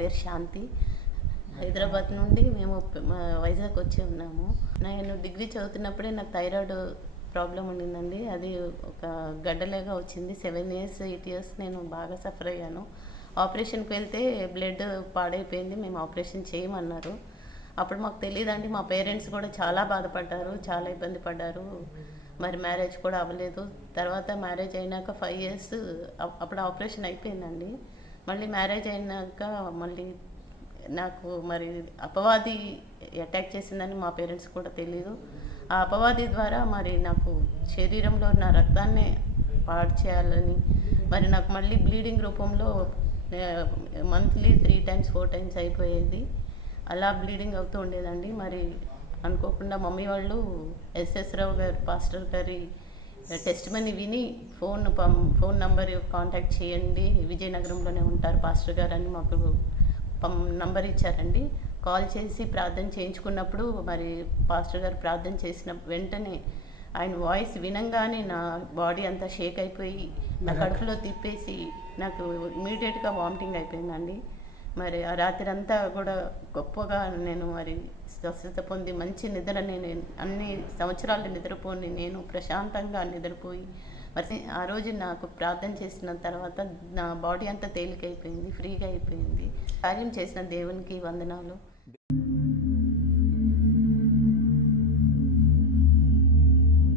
పేరు శాంతి. హైదరాబాద్ నుండి మేము వైజాగ్ వచ్చి ఉన్నాము. నేను డిగ్రీ చదువుతున్నప్పుడే నాకు థైరాయిడ్ ప్రాబ్లం ఉండిందండి. అది ఒక గడ్డలేగా వచ్చింది. 7 ఇయర్స్ 8 ఇయర్స్ నేను బాగా సఫర్ అయ్యాను. ఆపరేషన్కి వెళ్తే బ్లడ్ పాడైపోయింది, మేము ఆపరేషన్ చేయమన్నారు. అప్పుడు మాకు తెలియదండి. మా పేరెంట్స్ కూడా చాలా బాధపడ్డారు, చాలా ఇబ్బంది పడ్డారు. మరి మ్యారేజ్ కూడా అవ్వలేదు. తర్వాత మ్యారేజ్ అయినాక 5 ఇయర్స్ అప్పుడు ఆపరేషన్ అయిపోయిందండి. మళ్ళీ మ్యారేజ్ అయినాక మళ్ళీ నాకు మరి అపవాది అటాక్ చేసిందని మా పేరెంట్స్ కూడా తెలియదు. ఆ అపవాది ద్వారా మరి నాకు శరీరంలో నా రక్తాన్ని పాడు చేయాలని, మరి నాకు మళ్ళీ బ్లీడింగ్ రూపంలో మంత్లీ 3 times 4 times అయిపోయేది. అలా బ్లీడింగ్ అవుతూ ఉండేదండి. మరి అనుకోకుండా మమ్మీ వాళ్ళు ఎస్ఎస్ రావు గారు పాస్టర్ గారి టెస్ట్ మనీ విని ఫోన్ నంబర్ కాంటాక్ట్ చేయండి, విజయనగరంలోనే ఉంటారు పాస్టర్ గారు అని మాకు నంబర్ ఇచ్చారండి. కాల్ చేసి ప్రార్థన చేయించుకున్నప్పుడు మరి పాస్టర్ గారు ప్రార్థన చేసిన వెంటనే ఆయన వాయిస్ వినంగానే నా బాడీ అంతా షేక్ అయిపోయి నా కడుపులో తిప్పేసి నాకు ఇమీడియట్గా వామిటింగ్ అయిపోయిందండి. మరి ఆ రాత్రి అంతా కూడా గొప్పగా నేను మరి స్వస్థత పొంది మంచి నిద్ర, నేను అన్ని సంవత్సరాలు నిద్రపోని నేను ప్రశాంతంగా నిద్రపోయి మరి ఆ రోజు నాకు ప్రార్థన చేసిన తర్వాత నా బాడీ అంతా తేలికైపోయింది, ఫ్రీగా అయిపోయింది. కార్యం చేసిన దేవునికి వందనాలు.